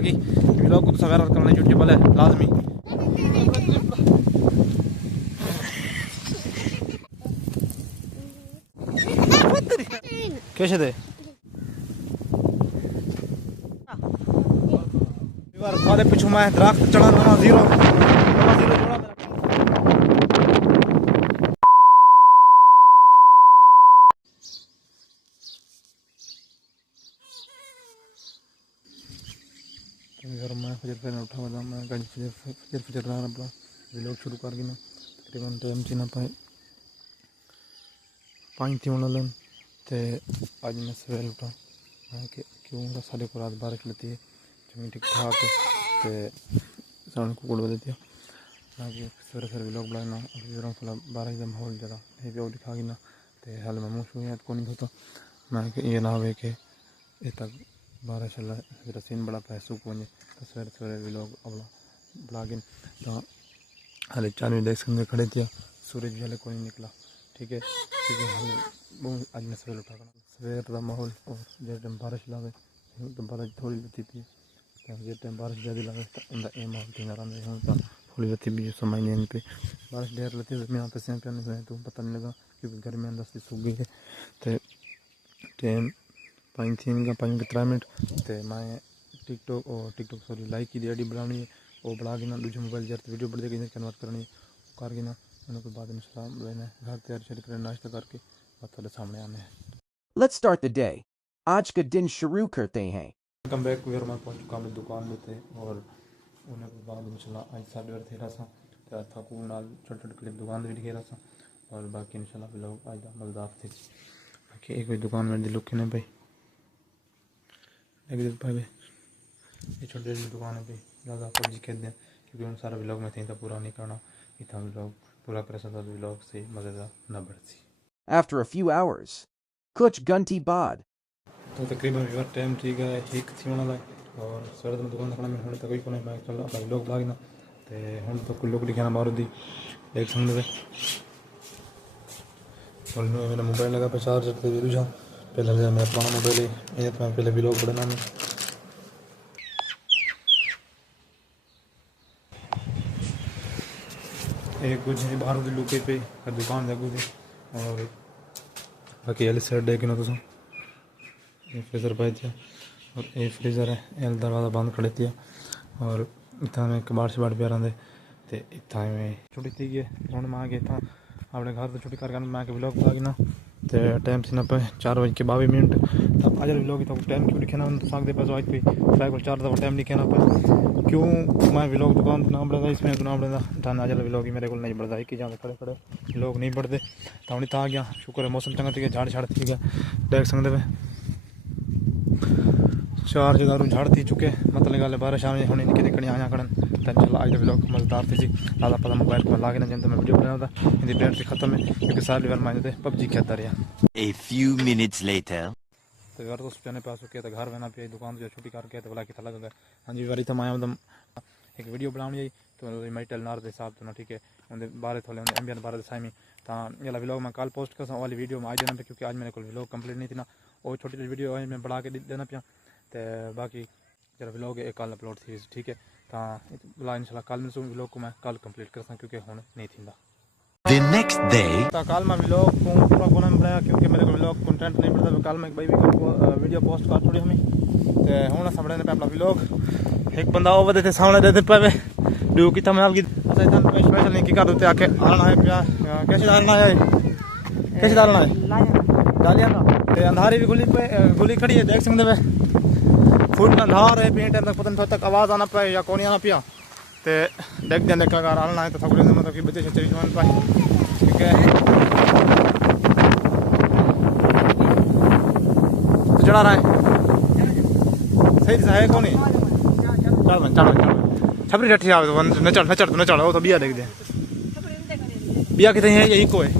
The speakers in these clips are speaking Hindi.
व्लॉग को तो वायरल करना यूट्यूब वाले लाजमी। कैसे थे सारे पिछू मैं दरख्त चढ़ा नवा जीरो जोड़ा मेरा मैं फजर पहले उठा हुआ मैं गंज फजर रहा अपना व्लॉग शुरू कर गई ना तकरीबन टाइम थी ना पाँच थी उन तो आज मैं सवेरे उठा मैं कि क्यों साढ़े को रात बारिश लेती है जमीन ठीक ठाक तो सामने को गुड़ देती है मैं कि सवेरे सवेरे व्लॉग बनाना अभी जरा थोड़ा बारिश का माहौल ज़्यादा ये भी दिखा गई ना तो हाल मैं मुँह छू को नहीं होता मैं कि ये ना हो कि ये तक बारिश फिर सीन बड़ा पैसों को वजे तो सवेरे सवेरे व्लॉग अपना ब्लॉगिंग तो हाले 4 बजे देख सकते खड़े थे सूरज भी हाले को नहीं निकला ठीक है क्योंकि हाल आज मैं सवेरे उठा सवेर का माहौल और जिस टाइम बारिश लावे तो बारिश थोड़ी लती थी जिस टाइम बारिश ज़्यादा लावे तो इनका ये माहौल थी रहा तो थोड़ी लती भी समझ नहीं पे बारिश देर लती मैं यहाँ पे सेम पे नहीं तो पता नहीं लगा क्योंकि गर्मी अंदर से सूख गई है तो टाइम 5-3 मिनट तो मैं टिकटॉक सॉरी लाइक की आईडी बनानी है वो बना के ना दूसरे मोबाइल जर वीडियो बढ़ जाएगी कन्वर्ट करनी कर के ना उनके बाद में घर तैयार शेयर करें नाश्ता करके और थोड़े सामने आने हैं। Let's start the day. आज का दिन शुरू करते हैं। वेलकम बैक वेयर मैं पहुंच चुका अपनी दुकान पे और उन्हें बाद इंशाल्लाह आज 8:30 थे रहा था को नाल छोटे क्लिप दुकान भी दिखे रहा और बाकी इंशाल्लाह लोग आज मज़ेदार थे बाकी एक भी दुकान में लुक ने भाई एक भाई ये छोटी दुकान है भाई ज़्यादा पबजी खेलते हैं क्योंकि उन सारा व्लॉग में थी तो पूरा नहीं करना इतना व्लॉग पूरा कर सकता व्लॉग से मज़ेदार न बढ़ती। After a few hours, कुछ घंटे बाद तो तकरीबन टाइम ठीक है एक थी होने लगा और सवेरे तो दुकान रखना में होने तक कोई नहीं मैं चल अपना व्लॉग बना ना तो हम तो कुछ लोग लिखाना मारो दी एक संग में और मेरा मोबाइल लगा पे चार्जर पे भी रुझा पहले मेरा पुराना मोबाइल है ये तो मैं पहले व्लॉग बनाना में एक कुछ बाहर की लुके पे दुकान जगू थी और बाकी एल सेट देख ना तो फ्रीज़र पाई थी और ये फ्रीज़र है एल दरवाज़ा बंद कर देती है और इतना में कबाड़ शबाड़ भी आते तो इतना में छुट्टी थी गई हूँ मैं आ गया था अपने घर तो छुट्टी करके मैं व्लॉग बना ना तो टाइम से ना पे 4:22 तब आज व्लॉग तो टाइम क्यों लिखे ना तो सकते पैसों आज पे 4 दफ़ा टाइम लिखे ना पे क्यों मैं व्लॉग दुकान ना बढ़ता इसमें ना बढ़ता थाना आज व्लॉग ही मेरे को नहीं बढ़ता कि जहाँ खड़े खड़े लोग नहीं बढ़ते तो हमने आ गया शुक्र है मौसम चंगा थी झाड़ झाड़ थी गया देख सकते पे 4 जगह झाड़ थी चुके मतलब गल बारिश आने होने निके निकल आया करन तो इंशाल्लाह आज व्लॉग मज़ेदार थी जी लाला पता मोबाइल को ला के ना जब मैं वीडियो बनाया था इनकी बैटरी खत्म है क्योंकि सारी बार मैं पबजी खेलता रहा। A few minutes later तो घर तो जाने पास हो तो घर बना पे दुकान जो छुट्टी करके तो बोला कि था लगा हाँ जी वारी था मैं मतलब एक वीडियो बनानी तो मेटल नार के हिसाब तो ना ठीक है उनके बारे थोड़े एम्बियन बारे साइमी तो ये व्लॉग मैं कल पोस्ट कर वाली वीडियो में आज देना पे क्योंकि आज मेरे को व्लॉग कंप्लीट नहीं थी ना वो छोटी वीडियो आज मैं बढ़ा के देना पिया तो बाकी जरा व्लॉग एक कल अपलोड थी ठीक है तो बुला इंशाल्लाह कल में व्लॉग को मैं कल कंप्लीट कर क्योंकि हुण नहीं थी the next day तो कल मैं व्लॉग को पूरा कोना में बनाया क्योंकि मेरे को व्लॉग कंटेंट नहीं पड़ता तो कल मैं भाई वीडियो पोस्ट कर छोड़ी हमें तो हूँ सामने पे अपना व्लॉग एक बंदा वो देते सामने देते पे ड्यू की मैं आपकी स्पेशल नहीं की कर देते आके आना है प्या कैसे डालना है डालिया का तो अंधारी भी गुली खड़ी है देख सकते पे फुट ना ला रहे पेंट तक पता नहीं तक आवाज़ आना पे या कौन आना पिया तो देख दें देखा अगर आना है तो थोड़े मतलब कि बच्चे छे जवान पाए ठीक है तो चढ़ा रहा है सही दिशा है कौन चढ़ छपरी ठठी आवे तो न चढ़ वो तो बिया देख दे बिया कितने है यही को है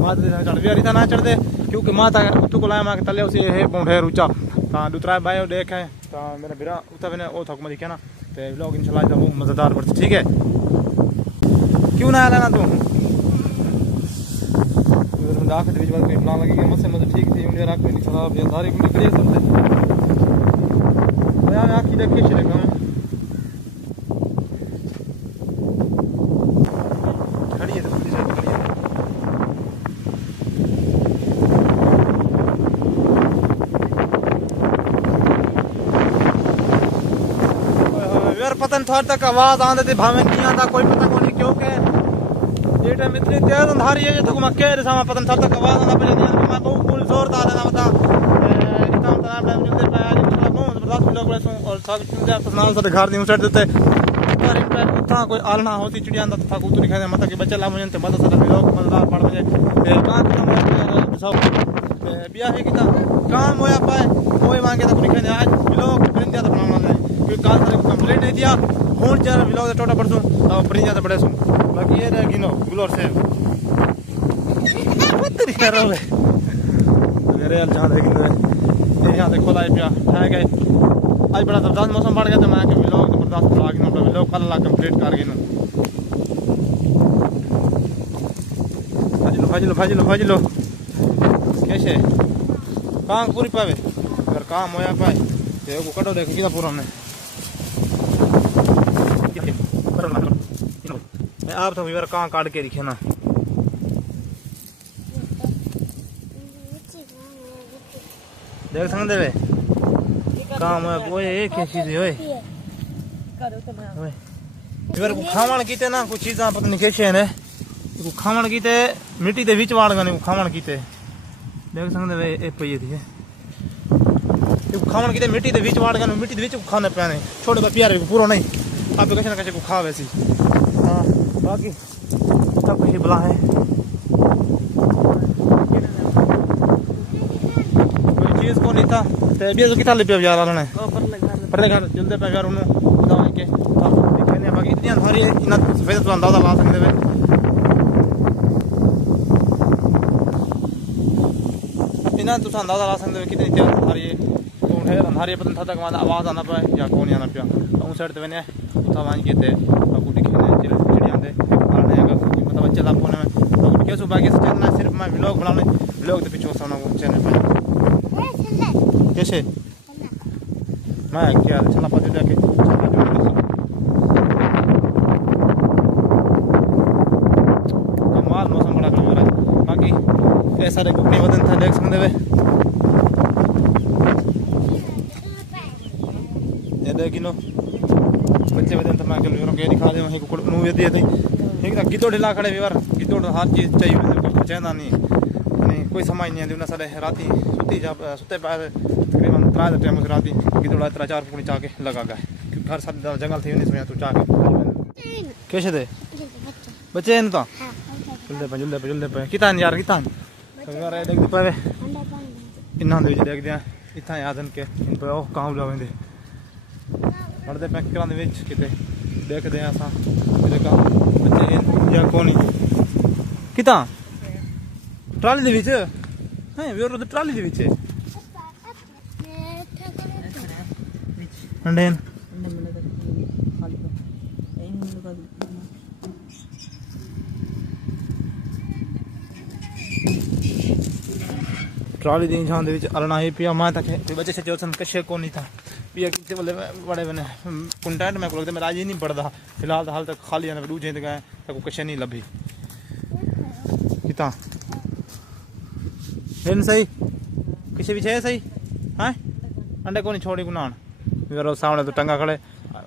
माता चढ़ बिया रिता ना चढ़ते क्योंकि माता तू को लाया माँ के तले उसे है पौंड है ऊंचा तो दूसरा बायो देख है तो मेरा बिरा उतना मैंने वो थक दिखे ना तो व्लॉग इंशाल्लाह वो मज़ेदार बढ़ती ठीक है क्यों ना आना तू आखिर बीच बार कहीं प्लान लगेगा मत से मतलब ठीक थी मुझे राख में नहीं चला सारी खड़ी है सबसे देखे चलेगा खड़ी है तो खड़ी है यार पता नहीं थोड़ा तक आवाज आंदे थे भावे नहीं आंदा कोई पता कोनी क्यों के ये टाइम इतनी तेज अंधारी है तो मैं कह रहा पता नहीं थोड़ा तक आवाज आंदा पे मैं फुल जोर दा देना बता इतना टाइम जल्दी पे आज जबरदस्त लोग बड़े और सब चुंदे पर्सनल से घर दी साइड देते पर इन पे उतना कोई आलना होती चिड़िया अंदर था कबूतर नहीं खाते मतलब कि बच्चा ला मुझे मदद से लोग मजेदार पड़ मुझे काम सब बिया है किता काम होया पाए कोई मांगे तो नहीं खाने आज लोग परिंदा तो बनाना है क्योंकि काल सारे कंप्लीट नहीं दिया फोन चार व्लॉग टोटा परसों तो परिंदा तो बड़े सुन बाकी ये रह गिनो ग्लोर से तेरी करो वे मेरे यार जहां देख लो यहाँ देखो लाइव पिया है गए आज बड़ा जबरदस्त मौसम बढ़ गया तो मैं व्लॉग जबरदस्त बना के व्लॉग कल ला कंप्लीट कर गए भाजी लो कैसे काम पूरी पावे अगर काम होया पाए तो को कटो देखो कितना पूरा हमने मैं आप तो यार कहाँ काट के दिखे ना देख सकते वे काम है वो एक चीज है इधर को खावण कीते ना कुछ चीज़ पता नहीं कैसे है को खावण कीते मिट्टी दे विच वाड़ गने को खावण कीते देख सकते वे ए पई थी ये खावण कीते मिट्टी दे विच वाड़ गने मिट्टी दे विच खाने पाने छोटे बा प्यारे पूरा नहीं आप कैसे ना कैसे को खा वैसी हां बाकी सब कुछ बुला है चीज को नहीं था ते बिया किथा ले पे यार आने पर ले घर जल्दी पे यार उन्हों दवा के दिखने बाकी इतनी हमारी इना सफेद तो अंदाजा ला सकते वे इना तो अंदाजा ला सकते वे कितनी तेज हमारी कौन है हमारी पता था तक आवाज आना पाए या कौन आना पाया उन साइड ते मैंने उठा मान के ते आपको दिखने चिड़िया दे आने अगर मतलब चला फोन में तो कैसे बाकी से चलना सिर्फ मैं व्लॉग बनाने व्लॉग के पीछे सोना वो चैनल पे कैसे मैं क्या चला पाते जाके कमाल मौसम बड़ा कर रहा है बाकी ऐसा रे गुप्ती वदन था देख सकते वे ये देखिनो बच्चे वदन था मैं कल के दिखा दे वही कुकड़ नु दिए थे एक गिद्धो ढिला खड़े यार गिद्धो हर चीज चाहिए कुछ चाहिए नहीं कोई समझ नहीं आती उन्हें साढ़े राती सुती जब सुते पाए तकरीबन 3 टाइम से राती गिद्धोड़ा 3-4 पुणी चाके लगा गए क्योंकि घर साथ जंगल थी उन्हीं समय तू चाके कैसे थे बच्चे हैं तो जुलदे पे कितान यार कितान यार देख दे पावे इन्हां दे देख दे इतना याद के इन पे ओ काम लावेंदे पढ़दे पे करां दे विच किते देखदे असा मेरे का बच्चे या कोनी किता ट्राली दे विच है वीर तो ट्राली दे विच अंडेन ट्राली दी जान दे विच अलना ही पिया मैं तक बच्चे से जोसन कशे को नहीं था पिया किते बोले बड़े बने कंटेंट में को लगता मेरा आज ही नहीं पड़दा फिलहाल हाल तक खाली है दूजे ते गए तक कशे नहीं लभी किता इन सही किसी भी है सही हैं अंडे को नहीं छोड़ी गुनान मेरा सामने तो टंगा खड़े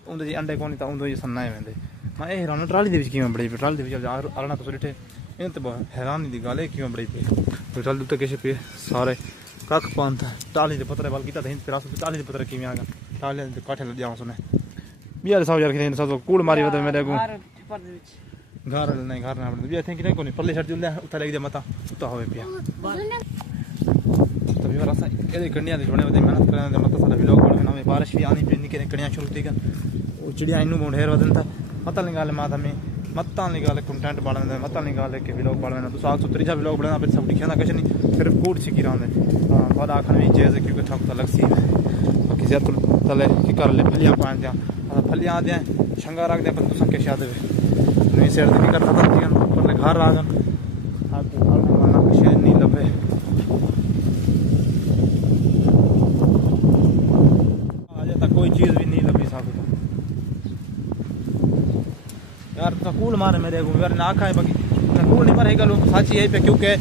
उंदे जी अंडे को नहीं था उंदे जी सन्ना ही वेंदे मैं ए हैरान ट्राली दे विच किवें बड़ी ट्राली दे विच अलना तो सुठे इन ते हैरान दी गल है किवें बड़ी पे ट्राली तो कैसे पे सारे कख पांता ट्राली दे पत्रे बाल कीता थे फिर ट्राली दे पत्रे किवें आ गया ट्राली दे काठे लग जाऊं सुने बिया सब यार किने सब कूड़ मारी वदे मेरे को घर नहीं घर ना बिया थे कि नहीं कोनी परले छड़ जुले उठा लग दे मता उता होवे पिया तभी वाला सा ये कन्या दे छोड़ने में मेहनत करने मत सारा व्लॉग बनाने में बारिश भी आनी पे निकले कन्या शुरू थी वो चिड़िया इनु ढेर वदन था मत निकाले माथा में मत निकाले कंटेंट बनाने मत निकाले के व्लॉग बनाने तो साग सुथरी जा व्लॉग बनाना फिर सब दिखाना कुछ नहीं सिर्फ कूड़ सीखी रहा हां थोड़ा आखन में चीज क्योंकि ठक तो लगसी है बाकी ज्यादा तले की कर ले फलियां पान जा फलियां दे शंगा रख दे पर तो संके शाद नहीं सेर की कर खत्म थी पर घर आ गन आप माना कुछ नहीं लबे आज तक कोई चीज भी नहीं था यार तो कूल मारे मेरे को यार ना खाए बाकी कूल नहीं मारे गलो साची है पे क्योंकि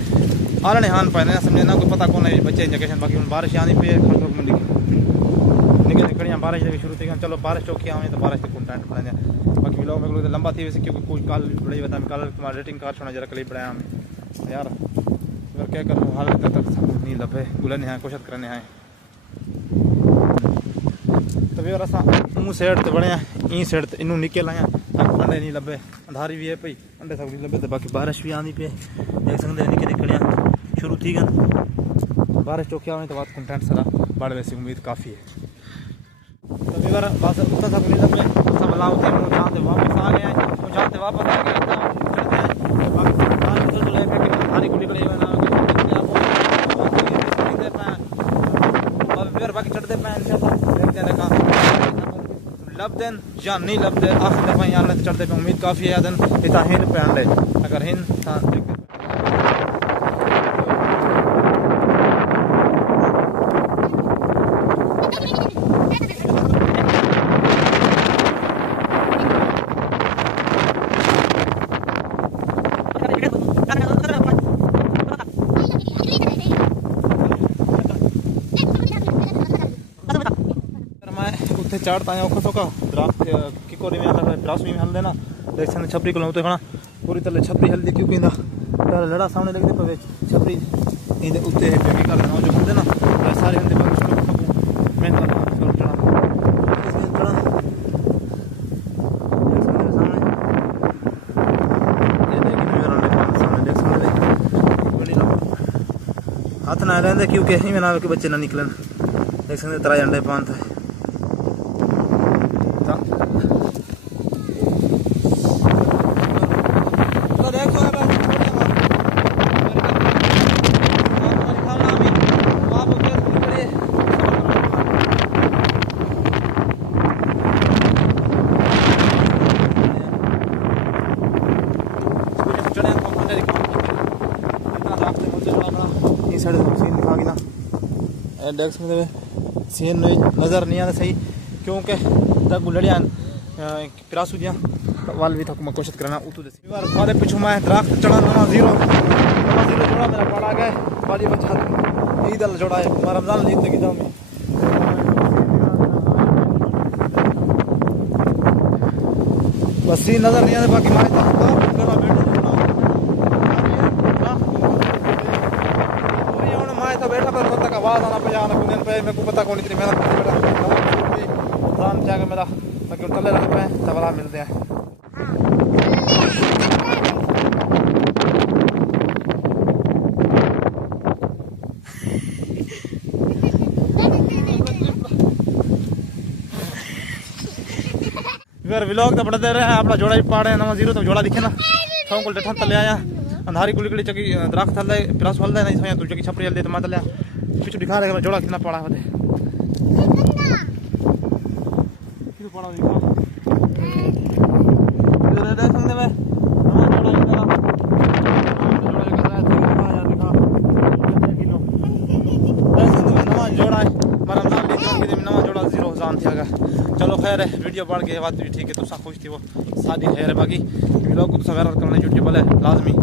आलने हान पाए ना समझे ना कोई पता कौन है बच्चे इंजेक्शन बाकी बारिश आनी पे खंडोक में निकल निकलिया बारिश से शुरू थी चलो बारिश चौकी आवे तो बारिश से कंटेंट बनाने बाकी व्लॉग में तो लंबा थी वैसे क्योंकि कोई कल बड़ी बता कल तुम्हारा रेटिंग कार्ड छोड़ा जरा क्लिप बनाया हमें यार क्या करूँ हाल तक नहीं लभे गुलन है कोशिश करने हैं तो भी असा मुँह सेड तो बने ई सेड तो इनू निकल आया अंडे नहीं लभे अंधारी भी है पई अंडे सब नहीं लभे तो बाकी बारिश भी आनी पे देख सकते निकल निकलिया शुरू थी गन बारिश चौकी आवे तो बात कंटेंट सारा बढ़ वैसे उम्मीद काफ़ी है तो भी बस उतना सब नहीं लभे सब लाओ थे मुँह जहाँ से वापस आ गए जहाँ से वापस आ गए बाकी को निकले बाकी चढ़ते पे देखते हैं लब देन या नहीं लब दे आखिर दफा यहाँ चढ़ते पे उम्मीद काफ़ी है दिन इतना हिंद पे ले अगर हिंद चढ़ता है औखा सौखा दरख्त की कोरी में प्रासवी में हल देना देख सकते छपरी को लाते खड़ा पूरी तरह छपरी हल्दी क्यों कहना लड़ा सामने लगते पे छपरी इंदे उत्ते पे भी कर देना जो हल देना सारे हंदे पर मैं चढ़ा हाथ ना लेंदे क्योंकि यही में ना के बच्चे ना निकलन देख सकते तरह अंडे पान था डेक्स में सीन नज़र नहीं आता सही क्योंकि तक लड़िया पिरासू दिया वाल भी थक मैं कोशिश करना उतू जैसे वाले पिछू मैं दरख्त चढ़ा नवा जीरो जोड़ा मेरा पड़ा गया बाजी बचा ईद अल जोड़ा है रमजान ईद तक जाऊँ बस सीन नज़र नहीं आता बाकी मैं बैठा पर पता का आवाज आना पे जाना कुछ पे मेरे को पता कौन इतनी मेहनत करके बैठा जान जाके मेरा बाकी टले लगे पे तबला मिलते हैं यार व्लॉग तो बढ़ते रहे अपना जोड़ा ही पाड़े नवा जीरो तो जोड़ा दिखे ना थों को डेठा तले आया अंधारी कुली चकी दरख्त हल पिरास हल नहीं तू चकी छपरी हल तो मैं तलिया पीछे दिखा रहे जोड़ा कितना पड़ा होते पड़ा चलो खैर है वीडियो बढ़ गई बात भी ठीक है तुसा खुश थी वो सादी खैर है बाकी व्लॉग को वैरल करना यूट्यूब वाले लाजमी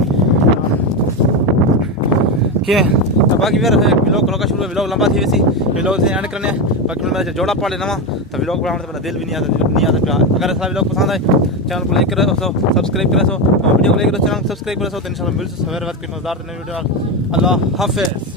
क्या तो बाकी फिर व्लॉग का शुरू व्लॉग लंबा थी वैसी व्लॉग से एंड करने बाकी मेरा जोड़ा पाले नवा तो व्लॉग बनाने मेरा दिल भी नहीं आता अगर ऐसा व्लॉग पसंद आए चैनल को लाइक करो सब्सक्राइब करो वीडियो को लाइक करो चैनल को सब्सक्राइब करो तो इंशाल्लाह मिल सवेरे बात कोई मजेदार नई वीडियो अल्लाह हाफिज़।